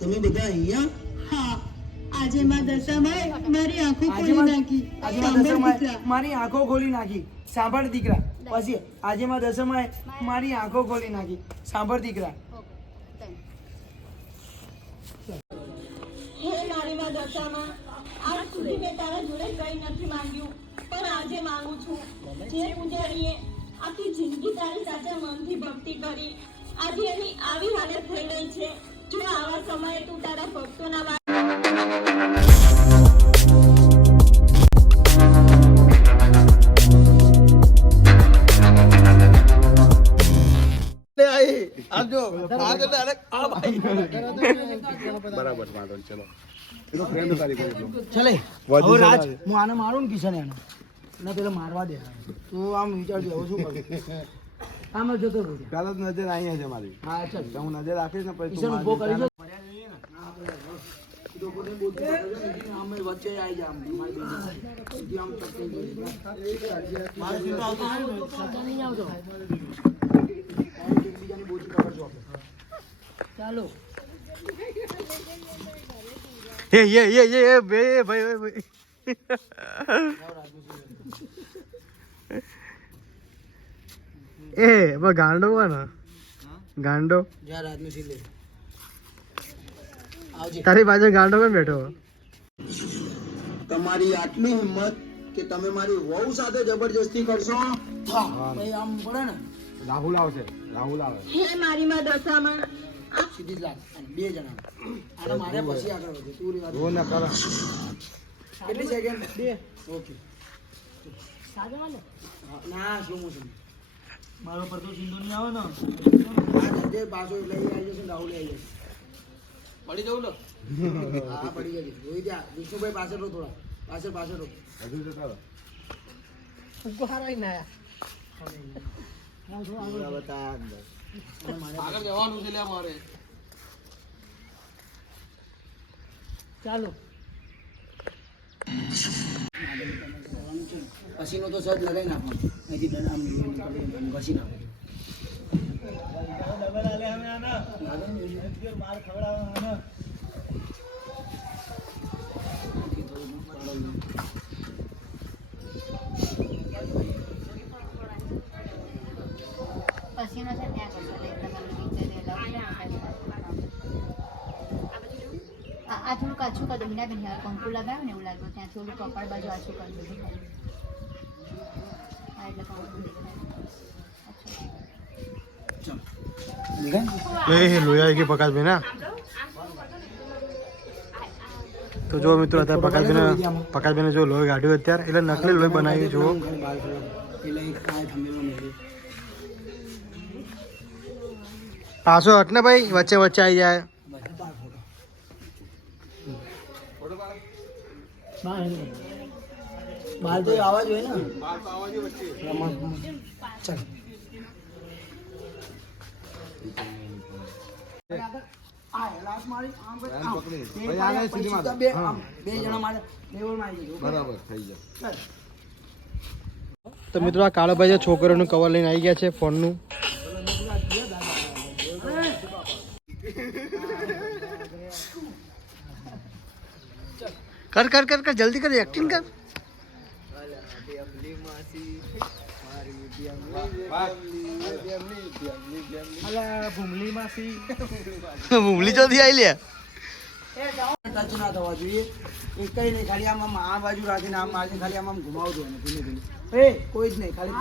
તમે બધા અહીંયા? હા, આજે માં દશામાં મારી આંખો ખોલી નાખી. આજે માં દશામાં મારી આંખો ખોલી નાખી. સાંભળ દીકરા. પછી આજે માં દશામાં મારી આંખો ખોલી નાખી. સાંભળ દીકરા. હે મારી માં દશામાં, આજ સુધી મેં તારા જોડે કંઈ નથી માંગ્યું, પણ આજે માંગુ છું. જે પૂજારીએ આખી જિંદગી તારી સાચા મનથી ભક્તિ કરી, આજે એની આવી હાલત થઈ રહી છે. જો આવા સમયે તું તારા ભક્તોના ચલે હવે રાજ હું આને મારું ને કિશન એને ને પેલો મારવા દે તું આમ વિચારજો હવે શું કરું આમ જ જતો રહું પેલા તો નજર અહીંયા છે મારી. હા ચાલ હું નજર રાખીશ ને પછી કિશન ઉભો કરી દો વચ્ચે આવી જા ચાલો ये भाई भाई ए वो गांडो हुआ ना गांडो જા રાતનું સીલે આવજે તારી બાજુ ગાંડો કેમ બેઠો તમારી આટલી હિંમત કે તમે મારી વહુ સાથે જબરજસ્તી કરશો? ભાઈ આમ પડે ને રાહુલ આવશે. રાહુલ આવે. હે મારી માં દશામાં, સીધી જ લાગ અને બે જણા આને મારે પછી આગળ વધે તું રેવા દે. રો ના કર. કેટલી સેકન્ડ બે ઓકે ના શું છું મારો પર તો સિંધુ નહીં આવે ને આ જે પાછો એટલે આવી જશે રાહુલ આવી જશે પડી જવું લો હા પડી જશે જોઈ જા વિષ્ણુભાઈ પાછળ રહો થોડા પાછળ રહો હજુ તો તારો આગળ જવાનું છે લે મારે ચાલો પસીનો તો સજ લગાઈ નાખો અહીંથી ડન આમ ઘસી નાખો પસીનો છે ત્યાં કરશો આ થોડું કાચું કરી દો મીનાબેન કંકુ લગાવ્યું ને એવું લાગ્યું ત્યાં થોડું કપાળ બાજુ આછું કરી દો હા એટલે કંકુ દેખાય એ લોહી ગઈ પ્રકાશ ભાઈ ના તો જો મિત્રો અત્યારે પ્રકાશ ભાઈ જો લોહી કાઢ્યું અત્યારે એટલે નકલી લોહી બનાવી જુઓ પાછો હટ ને ભાઈ વચ્ચે વચ્ચે આવી જાય બાર તો આવાજ હોય ને ચાલ બે જણા મારે બરાબર થઈ જાય. તો મિત્રો આ કાળોભાઈ જે છોકરીઓનું કવર લઈને આવી ગયા છે ફોનનું કર કર કર કર જલ્દી કર એક્ટિંગ કર ભૂમલી ચોથી આવી લે ટચ ના થવા જોઈએ એ કઈ નહીં ખાલી આમ આ બાજુ રાખીને આમ મારીને ખાલી આમ ઘુમાવજો એને ધીમે ધીમે એ કોઈ જ નહીં ખાલી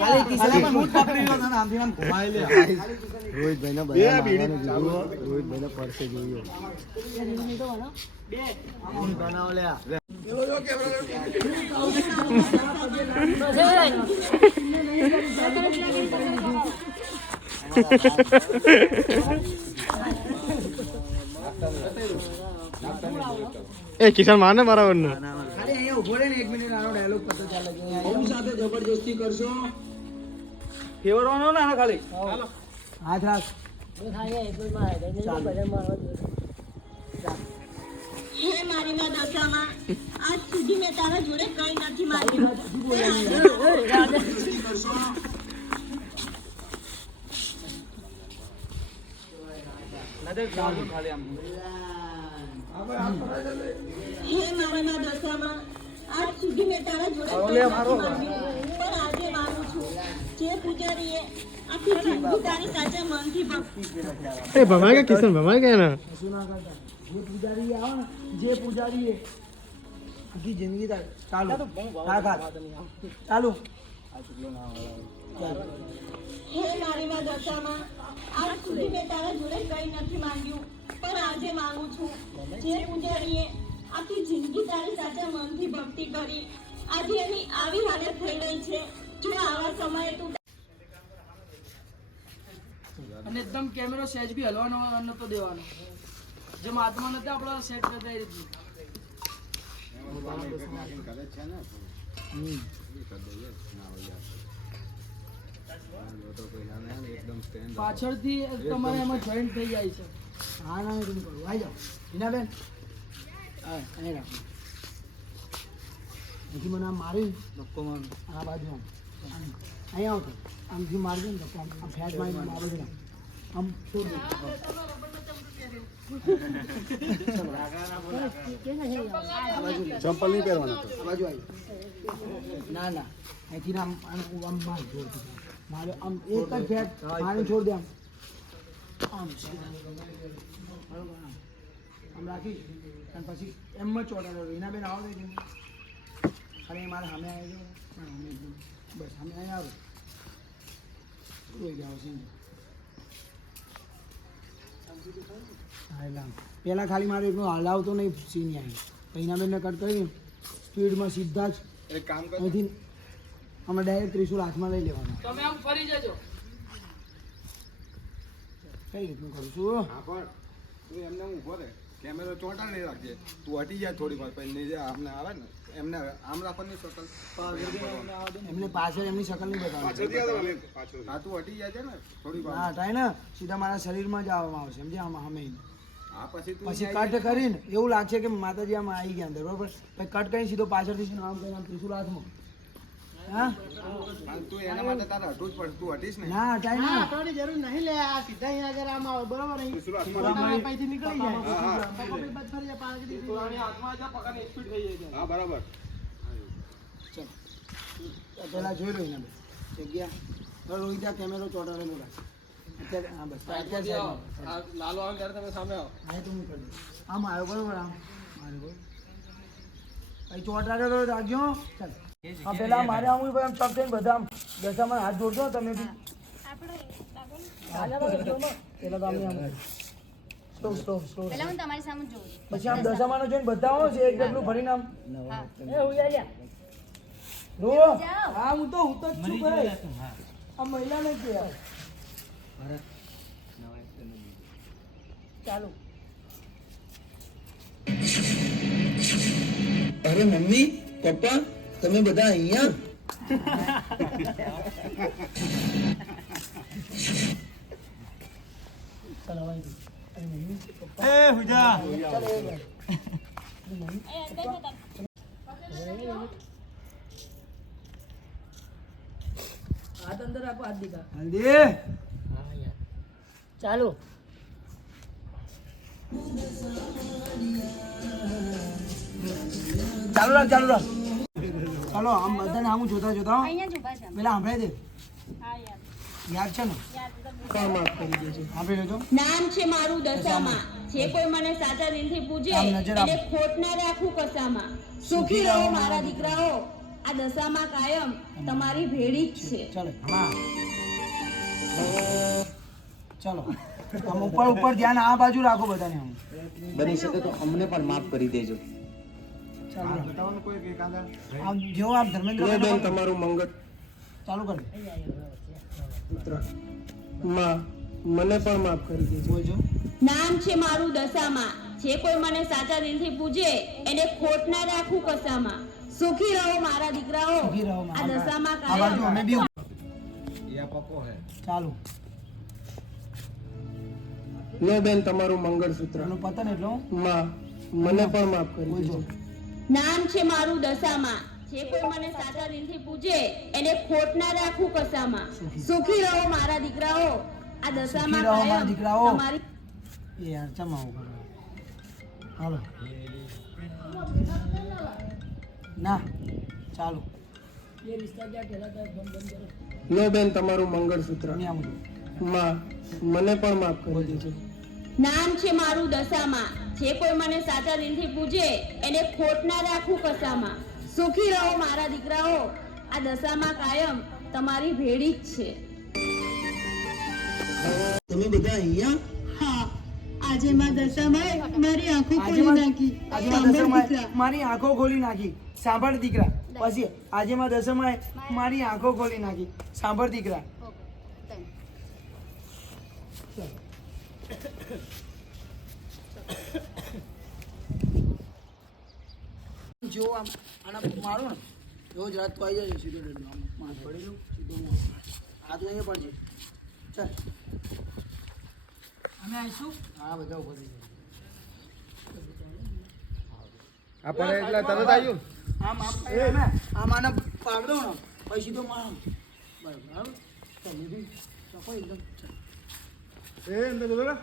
ખાલી કિસાનમાં મૂળ પકડી લો અને આમથી આમ ઘુમાવી લે રોહિતભાઈ ના રોહિતભાઈ ના પરસે જોયો બનાવો લે એ કિશન માને બરાબર ને ખાલી અહીંયા ઉભો રહે ને 1 મિનિટ આનો ડાયલોગ પતો ચાલે વહુ સાથે જબરજસ્તી કરશો? ફેવરવાનો ના ખાલી હાથ રાખ હે મારી માં દશામાં, આજ સુધી મેં તારા જોડે કંઈ નથી માંગ્યું. હે મારા દશામાં આજ સુધી મેં તારા જોડે કંઈ નથી માંગ્યું, પણ આજે માંગુ છું. જે પૂજારીએ આખી જિંદગી તારી સાચા મનથી ભક્તિ એ ભમાય કે કિશન ભમાય કે ના કશું ના કરતા જે પૂજારી આવે ને જે પૂજારી આખી જિંદગી ચાલુ ચાલુ હે મારી માં દશામાં આજ સુધી મેં તારા જોડે કંઈ નથી માંગ્યું, પણ આજે માંગુ છું. જે પૂજારીએ આખી જિંદગી તારી સાચા મનથી ભક્તિ કરી, આજે એની આવી હાલત થઈ રહી છે. જો આવા સમયે તું અને એકદમ કેમેરો સેજ બી હલવાનો નતો દેવાનો જેમ આત્મા નથી આપણો સેટ કરતા એ રીતનું પાછળથી તમારે એમાં જોઈન્ટ થઈ જાય છે. હા ના તમે કરો આવી જાઓ હિનાબેન હા અહીં રાખો અહીંથી મને આમ મારી ધક્કો મારું આ બાજુ આમ અહીં આવો તો આમથી મારજો ને ધક્કો આમ ફેટ મારી આ બાજુ આમ છોડ દો ચંપલ નહીં પહેરવાના તો. આ બાજુ આવી ના ના અહીંથી આમ આમ માર જોડ મારે આમ એક જ ફેટ મારી છોડ દે આમ આમ બરોબર આમ રાખી અને પછી એમ જ ચોટાડો હિનાબેન આવો દે ખાલી મારે સામે આવી જાઓ બસ સામે અહીં આવો જોઈ જાઓ છે પહેલાં ખાલી મારે એટલું હલાવતો નહીં સીની આવી હિનાબેનને કટ કરી સ્પીડમાં સીધા જ એક કામ કર, અહીંથી અમે ડાયરેક્ટ ત્રિશુલ હાથમાં લઈ લેવાનો તમે આમ ફરી જજો. કઈ રીતનું કરું છું હા પણ તું એમને ઊભો રહે, કેમેરો ચોંટા નહીં રાખજે, તું હટી જાય થોડી વાર પછી નીચે આમને આવે ને એમને આમ રાખવાની શકલ એમને પાછળ એમની શકલ નહીં બતાવવાની હા તું હટી જાય છે ને થોડી વાર. હા હટાય ને સીધા મારા શરીરમાં જ આવવામાં આવશે સમજે આમ અમે હા પછી તું પછી કટ કરીને એવું લાગશે કે માતાજી આમ આવી ગયા અંદર બરોબર પછી કટ કરીને સીધો પાછળથી આમ કરીને આમ ત્રિશુલ હાથમાં હા પણ તું એના માટે તારે હટવું જ પડે, તું હટીશ ને ના હટાય ના હટવાની જરૂર નહીં લે, આ સીધા અહીંયા આગળ આમ આવો, બરોબર નહીં? અહીંથી નીકળી જાય. પકડી બાદ ફરી જાય, પાછળથી હા બરાબર. પેલા જોઈ લો એના બે જગ્યા રોહિતા કેમેરો ચોટાડેલો રાખ અત્યારે હા બસ અત્યારે સાઈડમાં. લાલો આવે ત્યારે તમે સામે આવો. હા તો હું કરી દઉં આમ આવ્યો બરોબર આમ મારે બોલ અહીં ચોટાડે તો રાખજો ચાલ હા પેલા મારે આમ આમ ચક થઈને બધા આમ દશામાં હાથ જોડજો તમે બી પેલા તો આમ સ્લો સ્લો સ્લો પહેલા હું તમારી સામે જોઉં પછી આમ દશામાનો જોઈને બધા આવો છે એક ડગલું ભરીને આમ રો હા હું તો જ છું ભાઈ આ મહિલા નથી યાર ચાલો અરે મમ્મી પપ્પા તમે બધા અહીંયા ચાલો ભાઈ હાથ અંદર રાખો હાથ દીધા હલ્દી ચાલો ચાલુ રાખ ચાલો આમ બધાને આમ જોતા જોતા અહીંયા જ ઊભા છે અમે. પેલા સાંભળે દે યાદ છે ને સાંભળી લેજો નામ છે મારું દશામાં, જે કોઈ મને સાચા દિલથી પૂજે આમ નજર આપ. એને ખોટ ના રાખું કશામાં. સુખી રહો મારા દીકરાઓ, આ દશામાં કાયમ તમારી ભેળી જ છે. ચાલો હા ચાલો આમ ઉપર ધ્યાન આ બાજુ રાખો બધાને આમ બની શકે તો અમને પણ માફ કરી દેજો. ચાલો બતાવવાનું કોઈ કે કાંદા આમ જેવો આપ ધર્મેન્દ્ર બેન તમારું મંગળ ચાલુ કર માં મને પણ માફ કરી દેજો. બોલજો નામ છે મારું દશામાં, જે કોઈ મને સાચા દિલથી પૂજે એને ખોટ ના રાખું કશામાં. સુખી રહો મારા દીકરાઓ, સુખી રહો આ મારા. દશામાં આ બાજુ કાયમ અમે બી યા પપ્પો હે ચાલુ લો બેન તમારું મંગળસૂત્ર. એનું પતન એટલો માં મને પણ માફ કરી બોલજો દેજો. નામ છે મારું દશામાં, જે કોઈ મને સાચા દિલથી પૂજે એને ખોટ ના રાખું કશામાં. સુખી રહો મારા દીકરાઓ, આ સુખી દશામાં રહો મારા કાયમ દીકરાઓ. તમારી એ યાર ચમ આવું કરો હાલો ના ચાલો લો બેન તમારું મંગળસૂત્ર ત્યાં માં મને પણ માફ કરી દેજો. નામ છે મારું દશામાં. જે કોઈ મને સાચા દિલથી પૂજે એને ખોટ ના રાખું કશામાં. સુખી રહો મારા દીકરાઓ, આ દશામાં કાયમ તમારી ભેળી જ છે. તમે બધા અહીંયા હા, આજે માં દશામાં મારી આંખો આજે મારી આંખો ખોલી નાખી. સાંભળ દીકરા. પછી આજે માં દસમાં મારી આંખો ખોલી નાખી. સાંભળ દીકરા. જો આમ આના મારો ને રોજ રાત તો આવી જાય સીધો ડંડો આમ માથે પડેલું સીધો હાથ અહીંયા પડશે. ચાલ અમે આવીશું. હા બધા ઉભા થઈ જાય. આ પડે એટલે તરત આવ્યું આમ આને પાડ દો ને પછી તો માર બરાબર. ચાલ એકદમ એ અંદર બોલો